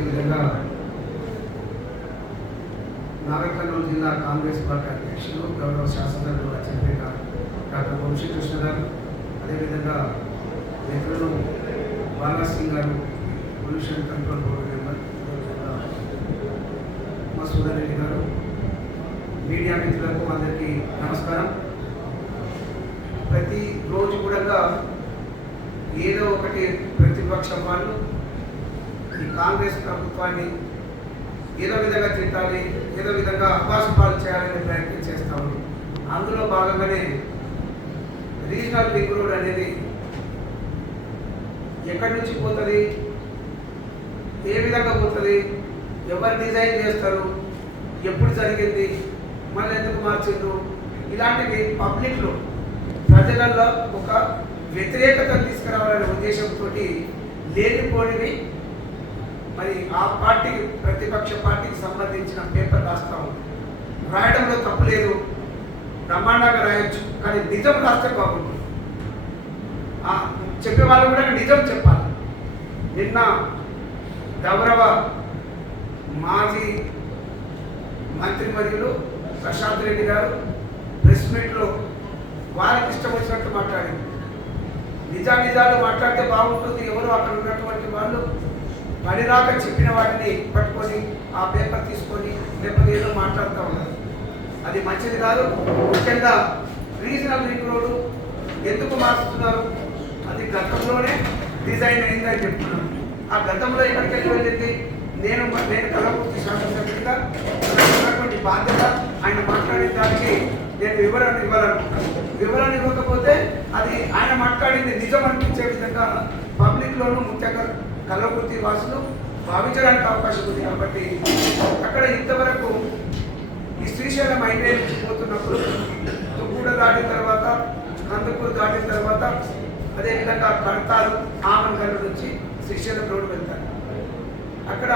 అదేవిధంగా నాగర్కర్నూలు జిల్లా కాంగ్రెస్ పార్టీ అధ్యక్షులు గౌరవ శాసనసభ్యులు అచ్చంపేట డాక్టర్ వంశీకృష్ణ గారు అదేవిధంగా మిత్రులు బాలాసింగ్ గారు పొల్యూషన్ కంట్రోల్ బోర్డు మెంబర్ అదేవిధంగా మసూదర్ గారు మీడియా మిత్రులకు అందరికీ నమస్కారం. ప్రతి రోజు కూడా ఏదో ఒకటి ప్రతిపక్షం వాళ్ళు ఈ కాంగ్రెస్ ప్రభుత్వాన్ని ఏదో విధంగా తిట్టాలి ఏదో విధంగా అపాసపాలు చేయాలని ప్రయత్నం చేస్తాము అందులో భాగంగానే రీజనల్ లింక్ రోడ్ అనేది ఎక్కడి నుంచి పోతుంది? ఏ విధంగా పోతుంది? ఎవరు డిజైన్ చేస్తారు? ఎప్పుడు జరిగింది? మళ్ళీ ఎందుకు మార్చిండ్రు? ఇలాంటివి పబ్లిక్లో ప్రజలలో ఒక వ్యతిరేకత తీసుకురావాలనే ఉద్దేశంతో లేనిపోనివి మరి ఆ పార్టీకి ప్రతిపక్ష పార్టీకి సంబంధించిన పేపర్ రాస్తా ఉంది. రాయడంలో తప్పు లేదు. బ్రహ్మాండంగా రాయొచ్చు. కానీ నిజం రాస్తే బాగుంటుంది. ఆ చెప్పే వాళ్ళు కూడా నిజం చెప్పాలి. నిన్న గౌరవ మాజీ మంత్రి మరియు ప్రశాంత్ రెడ్డి గారు ప్రెస్ మీట్లో వారికి ఇష్టం వచ్చినట్టు మాట్లాడింది నిజా నిజాలు మాట్లాడితే బాగుంటుంది. ఎవరు అక్కడ ఉన్నటువంటి వాళ్ళు పనిరాక చెప్పిన వాటిని పట్టుకొని ఆ పేపర్ తీసుకొని లేకపోతే ఏదో మాట్లాడుతూ ఉన్నారు అది మంచిది కాదు. ముఖ్యంగా రీజనల్ రింగ్ రోడ్డు ఎందుకు మారుస్తున్నారు అది గతంలోనే డిజైన్ అయిందని చెప్తున్నాను. ఆ గతంలో ఎక్కడికి వెళ్ళి వెళ్ళింది? నేను నేను కళాపూర్తి శాసనసభ్యుడిగా ఉన్నటువంటి బాధ్యత ఆయన మాట్లాడిన దానికి నేను వివరణ ఇవ్వాలనుకుంటున్నాను. వివరణ ఇవ్వకపోతే అది ఆయన మాట్లాడింది నిజం అనిపించే విధంగా పబ్లిక్లోనూ ముఖ్యంగా కల్లకుర్తి వాసులు భావించడానికి అవకాశం ఉంది కాబట్టి అక్కడ ఇంతవరకు ఈ శ్రీశైలం హైవే నుంచి పోతున్నప్పుడు తుగ్గూడ దాటిన తర్వాత కందుకూరు దాటిన తర్వాత అదేవిధంగా కడతాలు ఆమన్గల్ నుంచి శ్రీశైలం రోడ్డు వెళ్తారు. అక్కడ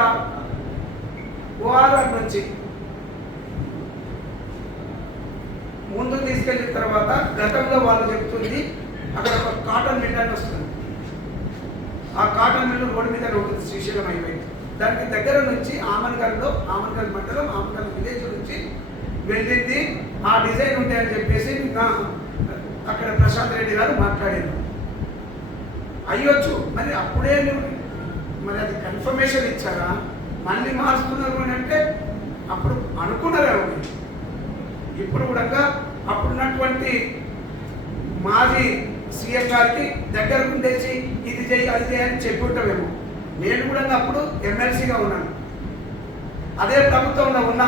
ఓఆర్ఆర్ నుంచి ముందు తీసుకెళ్ళిన తర్వాత గతంలో వాళ్ళు చెప్తుంది అక్కడ ఒక కాటన్ మిల్ అని వస్తుంది. ఆ కాటన్ మిల్లు రోడ్డు మీద ఉంటుంది శ్రీశైలం హైవే దానికి దగ్గర నుంచి ఆమన్గల్లో ఆమన్గల్ మండలం ఆమన్గల్ విలేజ్ నుంచి వెళ్ళింది. ఆ డిజైన్ ఉంటాయని చెప్పేసి నా అక్కడ ప్రశాంత్ రెడ్డి గారు మాట్లాడారు. అయ్యొచ్చు మరి అప్పుడే నువ్వు మరి అది కన్ఫర్మేషన్ ఇచ్చారా? మళ్ళీ మారుస్తున్నారు అని అంటే అప్పుడు అనుకున్నారా ఇప్పుడు కూడా అప్పుడున్నటువంటి మాజీ సీఎం గారికి దగ్గరకు ఉండేసి ఇది చేయి అది చేయని అని నేను కూడా అప్పుడు ఎమ్మెల్సీగా ఉన్నాను. అదే ప్రభుత్వంలో ఉన్నా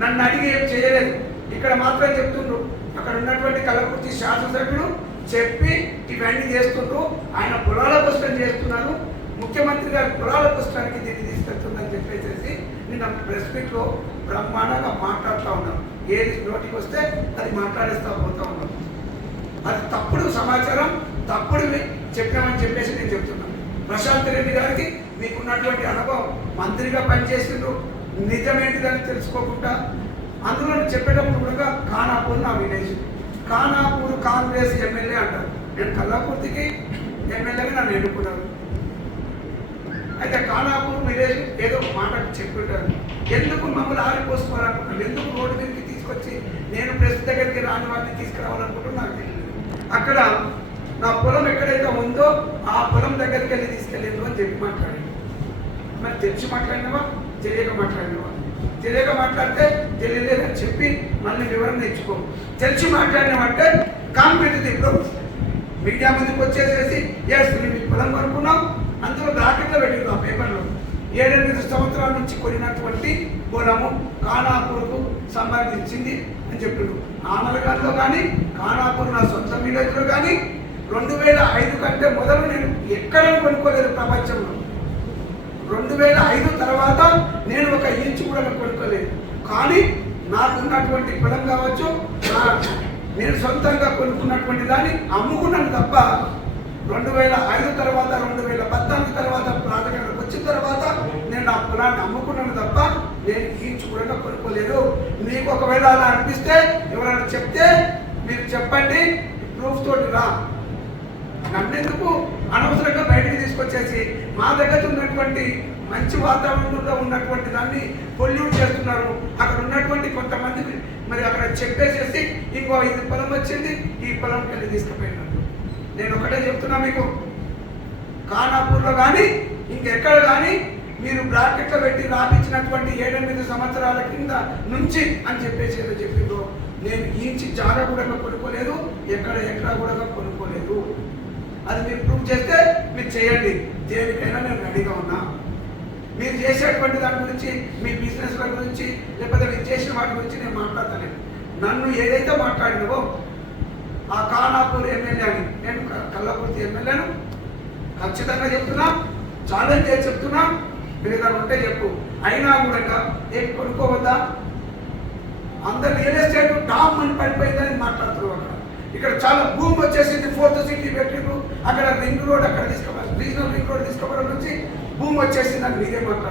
నన్ను అడిగి ఏం చేయలేదు. ఇక్కడ మాత్రం చెప్తుండ్రు అక్కడ ఉన్నటువంటి కలకుర్తి శాసనసభ్యులు చెప్పి ఇవన్నీ చేస్తుండ్రు. ఆయన పొలాల పుస్తకం చేస్తున్నారు. ముఖ్యమంత్రి గారి పొలాల పుస్తకానికి దీన్ని తీసుకెళ్తుందని చెప్పేసి నిన్న ప్రెస్ మీట్లో బ్రహ్మాండంగా మాట్లాడుతూ ఉన్నాం. ఏది నోటికి వస్తే అది మాట్లాడేస్తూ పోతూ ఉన్నాం. అది తప్పుడు సమాచారం తప్పుడు చెప్పామని చెప్పేసి నేను చెప్తున్నాను ప్రశాంత్ రెడ్డి గారికి మీకున్నటువంటి అనుభవం మంత్రిగా పనిచేసిండ్రు నిజమేంటిదని తెలుసుకోకుండా అందులో చెప్పేటప్పుడు కూడా ఖానాపూర్ నా విలేజ్. ఖానాపూర్ కాంగ్రెస్ ఎమ్మెల్యే అంటారు. నేను కల్లాపూర్తికి ఎమ్మెల్యేగా నన్ను ఎన్నుకున్నాను అయితే ఖానాపూర్ విలేజ్ ఏదో మాట చెప్పుంటారు ఎందుకు మమ్మల్ని ఆరిపోసుకోవాలనుకుంటున్నాను ఎందుకు రోడ్డు మీదకి తీసుకొచ్చి నేను ప్రెస్ దగ్గరికి రాని వాటిని తీసుకురావాలనుకుంటున్నా నాకు తెలియదు. అక్కడ నా పొలం ఎక్కడైతే ఉందో ఆ పొలం దగ్గరికి వెళ్ళి తీసుకెళ్ళేందు అని చెప్పి మాట్లాడింది మరి తెలిసి మాట్లాడినవా? తెలియక మాట్లాడినవా? తెలియక మాట్లాడితే తెలియలేదని చెప్పి మళ్ళీ వివరణ తెచ్చుకో. తెలిసి మాట్లాడినామంటే కాంపిటేటివ్ ఇప్పుడు మీడియా ముందుకు వచ్చేసేసి ఎస్ మేము పొలం కొనుక్కున్నాం అందులో బ్రాకెట్లో పెట్టింది ఆ పేపర్లో. ఏడెనిమిది సంవత్సరాల నుంచి కొనినటువంటి పొలము కానాపూర్కు సంబంధించింది అని చెప్పిండు. ఆమలగారిలో కానీ కానాపూర్ నా సొంత విలేజ్లో కానీ రెండు వేల ఐదు కంటే మొదలు నేను ఎక్కడ కొనుక్కోలేదు ప్రపంచంలో. రెండు వేల ఐదు తర్వాత నేను ఒక ఇంచు కూడా కొనుక్కోలేదు. కానీ నాకు ఉన్నటువంటి పొలం కావచ్చు నా నేను సొంతంగా కొనుక్కున్నటువంటి దాన్ని అమ్ముకున్నాను తప్ప రెండు వేల ఐదు తర్వాత రెండు వేల పద్నాలుగు తర్వాత ప్రాథమికలకు వచ్చిన తర్వాత నేను నా పొలాన్ని అమ్ముకున్నాను తప్ప నేను ఈచు కూడా కొనుక్కోలేదు. మీకు ఒకవేళ అలా అనిపిస్తే ఎవరైనా చెప్తే మీరు చెప్పండి ప్రూఫ్ తోటి రా. నమ్మేందుకు అనవసరంగా బయటికి తీసుకొచ్చేసి మా దగ్గర ఉన్నటువంటి మంచి వాతావరణంలో ఉన్నటువంటి దాన్ని పొల్యూట్ చేస్తున్నారు. అక్కడ ఉన్నటువంటి కొంతమంది మరి అక్కడ చెప్పేసేసి ఇంకో ఇది పొలం వచ్చింది ఈ పొలంకి వెళ్ళి తీసుకుపోయినారు. నేను ఒకటే చెప్తున్నా మీకు ఖానాపూర్లో కానీ ఇంకెక్కడ కానీ మీరు బ్రాకెట్లో పెట్టి రాపించినటువంటి ఏడెనిమిది సంవత్సరాల కింద నుంచి అని చెప్పేసి ఏదో చెప్పిందో నేను ఈంచి జాగా కూడా కొనుక్కోలేదు ఎక్కడ ఎక్కడ కూడా కొనుక్కోలేదు. అది మీరు ప్రూవ్ చేస్తే మీరు చేయండి. దేనికైనా నేను రెడీగా ఉన్నా. మీరు చేసేటువంటి దాని గురించి మీ బిజినెస్ల గురించి లేకపోతే మీరు చేసిన వాటి గురించి నేను మాట్లాడతలేను. నన్ను ఏదైతే మాట్లాడినవో ఆ కానాపూర్ ఎమ్మెల్యే అని నేను కల్లపూర్తి ఎమ్మెల్యేను. ఖచ్చితంగా చెప్తున్నా. ఛాలెంజ్ చేసి చెప్తున్నా. మీరు ఉంటే చెప్పు. అయినా కూడా ఏం కొనుక్కోవద్దా? అందరు రియల్ ఎస్టేట్ డామ్ అని పడిపోయిందని మాట్లాడుతున్నారు ఇక్కడ చాలా భూమి వచ్చేసింది ఫోర్త్ సిటీ పెట్టిండ్రు అక్కడ రింగ్ రోడ్ అక్కడ తీసుకోవాలి రీజనల్ రింగ్ రోడ్ తీసుకోవడం నుంచి భూమి వచ్చేసిందని మీరే మాట్లాడుతున్నారు.